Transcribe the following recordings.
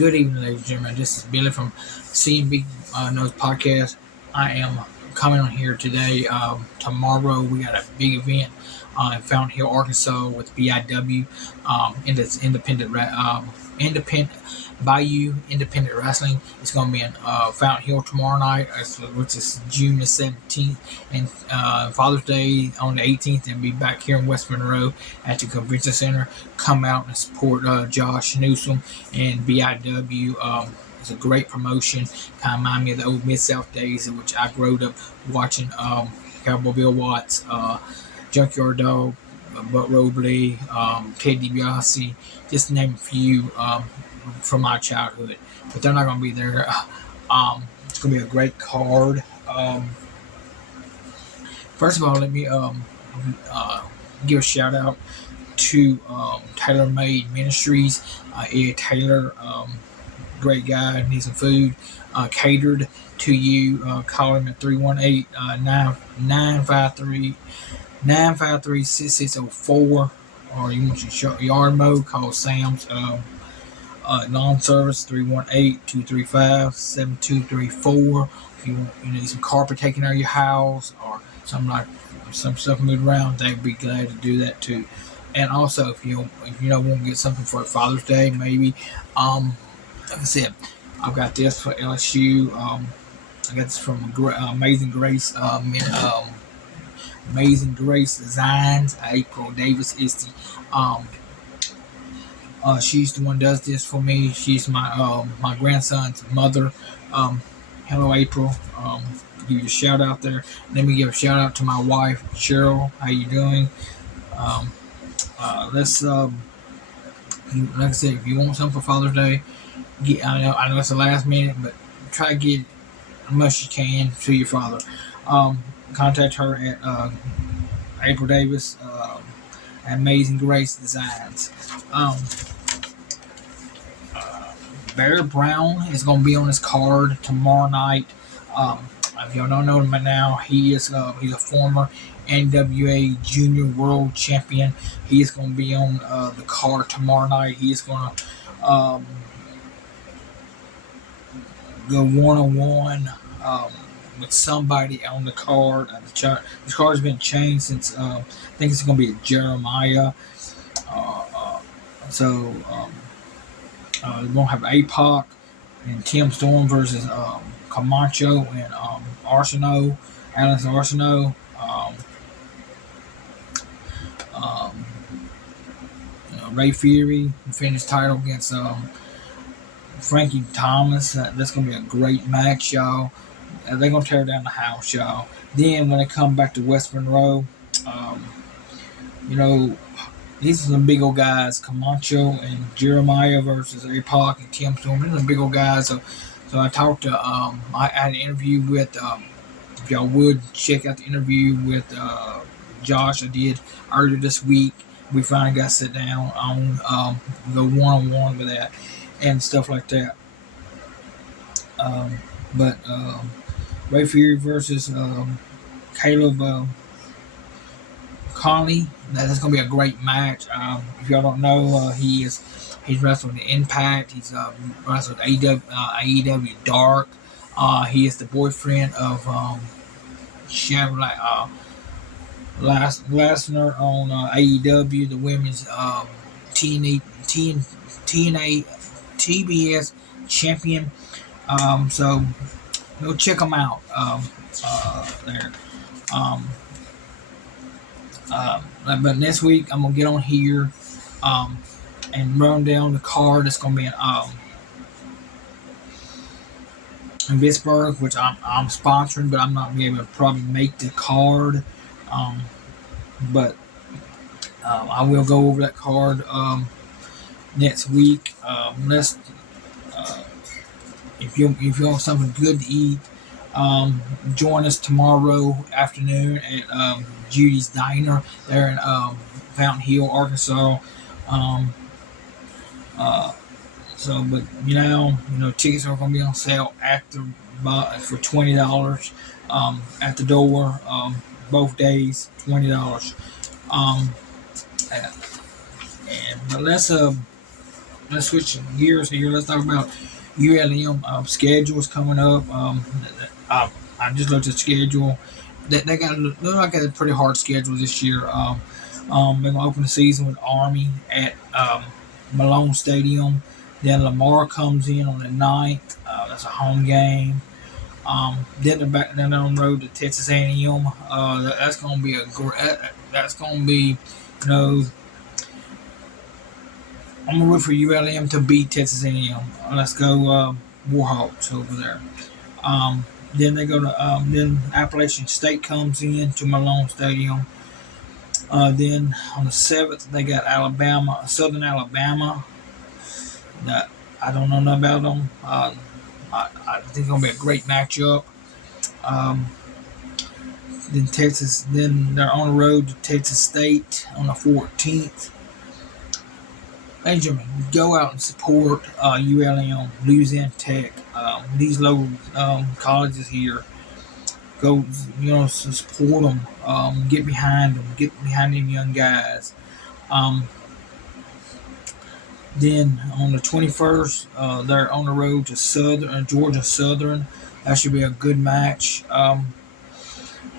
Good evening, ladies and gentlemen. This is Billy from CNB Knows Podcast. I am coming on here today. Tomorrow we got a big event in Fountain Hill, Arkansas, with BIW, in this independent Bayou Independent Wrestling. It's going to be in Fountain Hill tomorrow night, which is June the 17th, and Father's Day on the 18th, and be back here in West Monroe at the Convention Center. Come out and support Josh Newsom and BIW. It's a great promotion. Kind of remind me of the old Mid-South days in which I grew up watching Cowboy Bill Watts, Junkyard Dog, Butt Robley, Ted DiBiase, just to name a few from my childhood. But they're not going to be there. It's going to be a great card. First of all, let me give a shout out to Taylor Made Ministries. Ed Taylor, great guy, needs some food catered to you. Call him at 318-953-6604, or you want your yard mode, call Sam's lawn service, 318-235-7234. If you need some carpet taken out of your house or some stuff moved around, they'd be glad to do that too. And also, if you want to get something for Father's Day, maybe, like I said, I've got this for LSU. I got this from Amazing Grace. Amazing Grace Designs. April Davis is the she's the one who does this for me. She's my grandson's mother. Hello, April. Give you a shout out there. Let me give a shout out to my wife, Cheryl. How you doing? Let's like I said, if you want something for Father's Day, I know it's the last minute, but try to get as much as you can to your father. Contact her at April Davis, Amazing Grace Designs. Bear Brown is going to be on his card tomorrow night. If y'all don't know him by now, he's a former NWA Junior World Champion. He is going to be on the card tomorrow night. He is going to go one-on-one with somebody on the card. This card has been changed since I think it's going to be Jeremiah. We're going to have APOC and Tim Storm versus Camacho and Arsenault, Alex Arsenault. Ray Fury defended his title against Frankie Thomas. That's going to be a great match, y'all. They're going to tear down the house, y'all. Then when they come back to West Monroe, these are some big old guys, Camacho and Jeremiah versus APOC and Tim Storm. These are big old guys. So I talked to, I had an interview with, if y'all would check out the interview with Josh I did earlier this week. We finally got to sit down on go one-on-one with that and stuff like that. Ray Fury versus Caleb Conley. That's going to be a great match. If y'all don't know, he's wrestled in Impact. He's wrestled AEW Dark. He is the boyfriend of Lesnar on AEW, the women's TNA TBS champion. So go check them out there. But next week I'm gonna get on here and run down the card. It's gonna be in Pittsburgh, which I'm sponsoring, but I'm not gonna be able to probably make the card. But I will go over that card next week. If you want something good to eat, join us tomorrow afternoon at Judy's Diner there in Fountain Hill, Arkansas. But tickets are going to be on sale for $20 at the door. Both days, $20. But let's let's switch gears here. Let's talk about ULM schedules coming up. I just looked at the schedule. They got a pretty hard schedule this year. They're gonna open the season with Army at Malone Stadium. Then Lamar comes in on the 9th. That's a home game. Then they're back. Then they're on the road to Texas A&M. That's gonna be That's gonna be, you know, I'm gonna root for ULM to beat Texas A&M. Let's go Warhawks over there. Then they go to then Appalachian State comes in to Malone Stadium. Then on the 7th they got Southern Alabama. That I don't know nothing about them. I think it's gonna be a great matchup. Then Texas. Then they're on the road to Texas State on the 14th. Benjamin, go out and support ULM, Louisiana Tech, these local colleges here. Go, support them. Get behind them. Get behind them young guys. Then on the 21st, they're on the road to Georgia Southern. That should be a good match.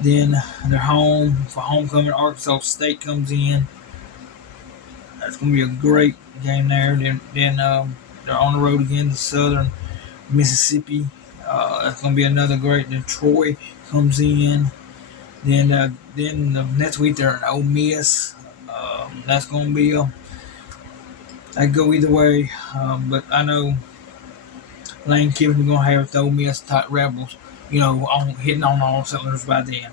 Then they're home for homecoming. Arkansas State comes in. That's going to be a great game there. Then they're on the road again to Southern Mississippi. That's going to be another great. Then Troy comes in. Then the next week they're in Ole Miss. That's going to be I go either way. But I know Lane Kiffin is going to have the Ole Miss type Rebels, hitting on all cylinders by then.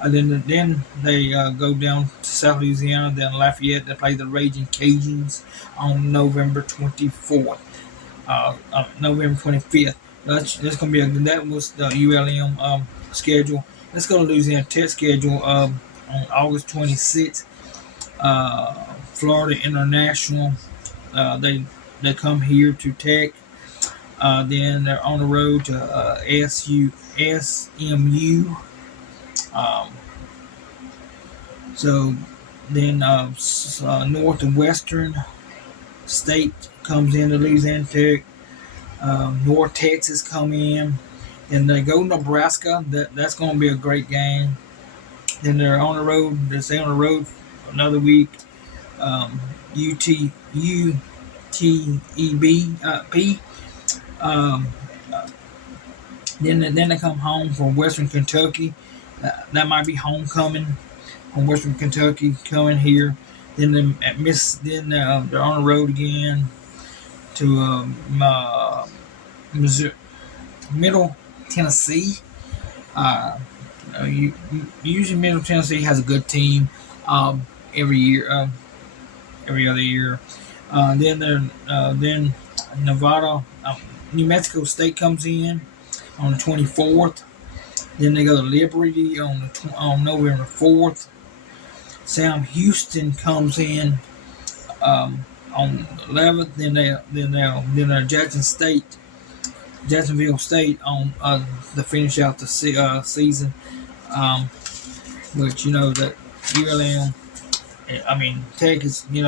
Then they go down to South Louisiana, then Lafayette. They play the Raging Cajuns on November 24th, November 25th. That's going to be that was the ULM schedule. Let's go to Louisiana Tech schedule on August 26th. Florida International. They come here to Tech. Then they're on the road to SMU. So then North and Western State comes in to Louisiana Tech. North Texas come in. And they go to Nebraska. That's going to be a great game. Then they're on the road. They stay on the road for another week. UTEP. Then they come home from Western Kentucky. That might be homecoming from Western Kentucky coming here. Then they're on the road again to Missouri, Middle Tennessee. Usually Middle Tennessee has a good team every year, every other year. Then Nevada, New Mexico State comes in on the 24th. Then they go to Liberty on November 4th. Sam Houston comes in on the 11th. Then they're Jacksonville State on to finish out the season. Which that ULM, Tech is did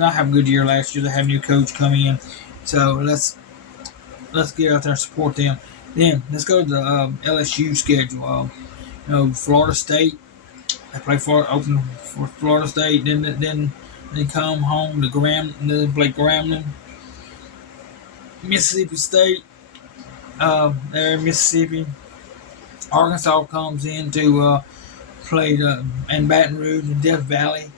not have a good year last year. They have a new coach come in, so let's get out there and support them. Then let's go to the LSU schedule. Florida State. They play open for Florida State. Then they come home to Grambling. Then play Grambling. Mississippi State. They're in Mississippi. Arkansas comes in to play in Baton Rouge and Death Valley.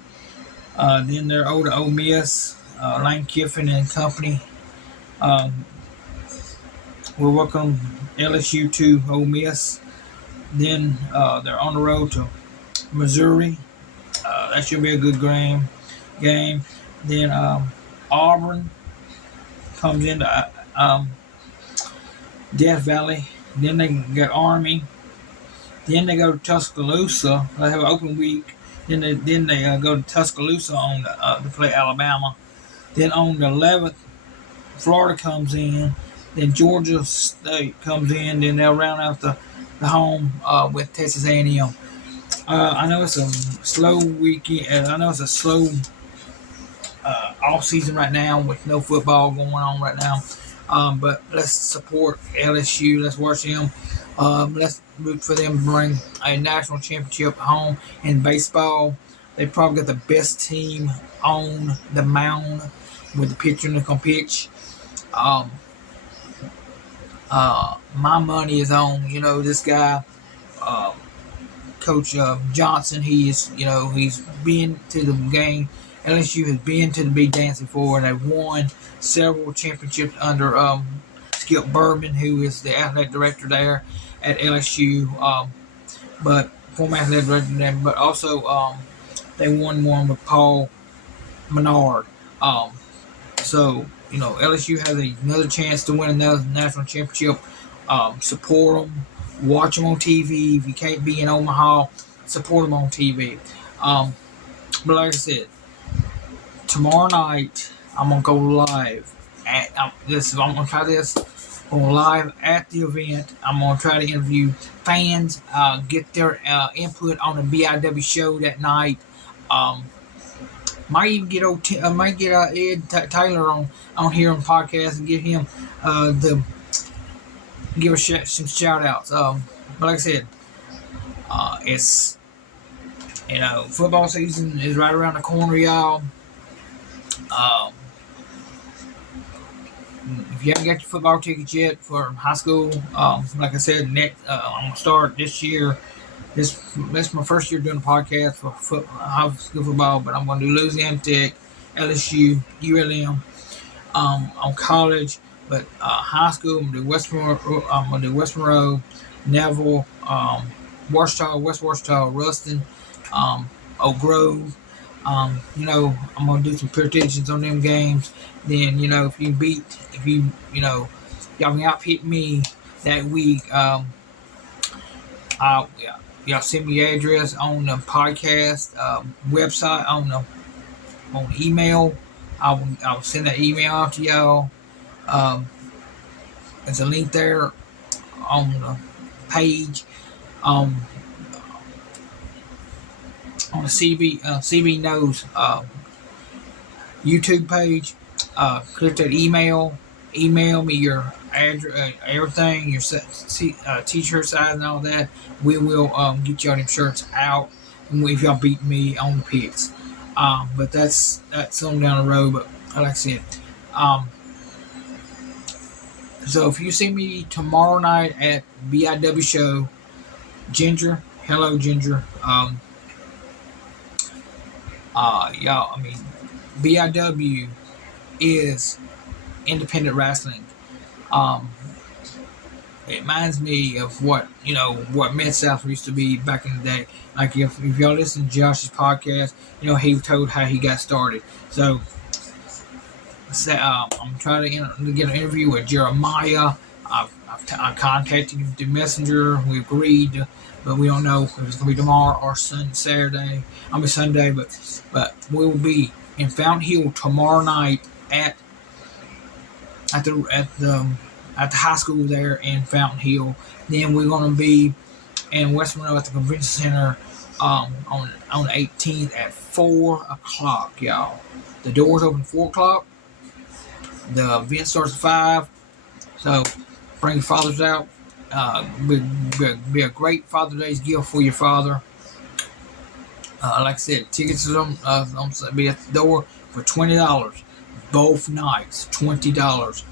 Then they're over to Ole Miss. Lane Kiffin and company. We're welcome LSU to Ole Miss. Then they're on the road to Missouri. That should be a good game. Then Auburn comes into Death Valley. Then they get Army. Then they go to Tuscaloosa. They have an open week. Then they go to Tuscaloosa to play Alabama. Then on the 11th, Florida comes in. Then Georgia State comes in. Then they'll round out the home with Texas A&M. I know it's a slow weekend. I know it's a slow off season right now with no football going on right now. But let's support LSU. Let's watch them. Let's root for them to bring a national championship home in baseball. They probably got the best team on the mound with the pitcher that can pitch. Um, my money is on this guy, uh, Coach Johnson. He's been to the game. LSU has been to the big dance before, and they've won several championships under Skip Berman, who is the athletic director there at LSU. But former athletic director there, but also they won one with Paul Menard. So LSU has another chance to win another national championship. Support them, watch them on TV. If you can't be in Omaha, support them on TV. But like I said, tomorrow night I'm gonna go live at I'm gonna try this. Go live at the event. I'm gonna try to interview fans, get their input on the BIW show that night. Might even get Ed Taylor on here on the podcast and get him give some shout outs. But like I said, it's football season is right around the corner, y'all. If you haven't got your football tickets yet for high school, like I said, I'm gonna start this year. This is my first year doing a podcast for high school football, but I'm gonna do Louisiana Tech, LSU, ULM, on college. But high school, I'm gonna do West Monroe, Neville, West Washita, Ruston, Oak Grove. I'm gonna do some predictions on them games. Then if y'all can outpick me that week, y'all send me your address on the podcast website on email. I'll send that email out to y'all. There's a link there on the page. On the CB Knows YouTube page. Click that email me your address, everything, your t-shirt size and all that. We will get y'all them shirts out if y'all beat me on the picks. But that's something down the road. But like I said, so if you see me tomorrow night at BIW show, Ginger, hello Ginger. Y'all, BIW is independent wrestling. It reminds me of what Mid-South used to be back in the day. Like if y'all listen to Josh's podcast, he told how he got started. So I'm trying to get an interview with Jeremiah. I contacted him through Messenger. We agreed, but we don't know if it's gonna be tomorrow or Sunday. But we will be in Fountain Hill tomorrow night at the high school there in Fountain Hill. Then we're gonna be in West Monroe at the Convention Center on the 18th at 4:00, y'all. The doors open at 4:00. The event starts at 5. So bring your fathers out. Be a great Father's Day gift for your father. Like I said, tickets are be at the door for $20. Both nights, $20.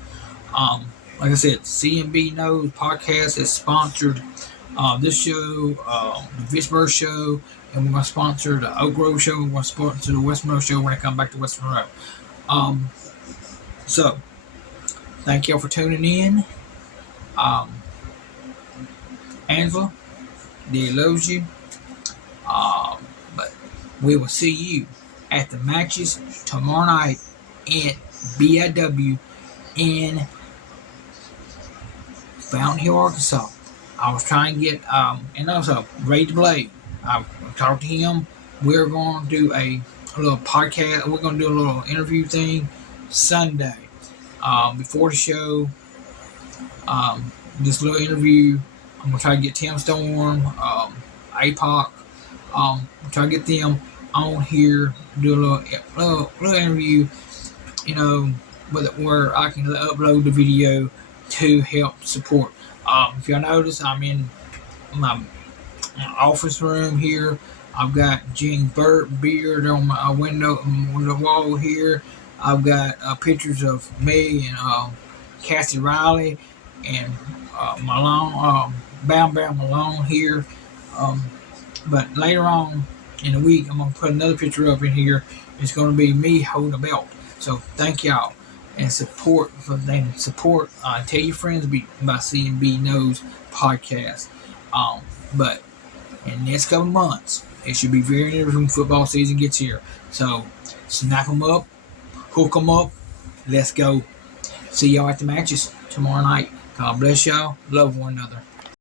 Like I said, CMB Knows podcast is sponsored this show, the Vicksburg show, and we're going to sponsor the Oak Grove show. We're going to sponsor the West Monroe show when I come back to West Monroe. So, thank y'all for tuning in. Angela, dear loves you. But we will see you at the matches tomorrow night at BIW in Fountain Hill, Arkansas. I was trying to get, and also Ray DeBlade. I talked to him. We're going to do a little podcast. We're going to do a little interview thing Sunday before the show. This little interview. I'm going to try to get Tim Storm, APOC. Try to get them on here, do a little interview, you know, where I can upload the video to help support. If y'all notice, I'm in my office room here. I've got Gene Beard on my window on the wall here. I've got pictures of me and Cassie Riley and Malone, Bam Bam Malone here. Um, but later on in the week, I'm gonna put another picture up in here. It's gonna be me holding a belt. So thank y'all and support for them. Support. Tell your friends by CMB Knows podcast. But in the next couple months, it should be very near when football season gets here. So snap them up, hook them up. Let's go. See y'all at the matches tomorrow night. God bless y'all. Love one another.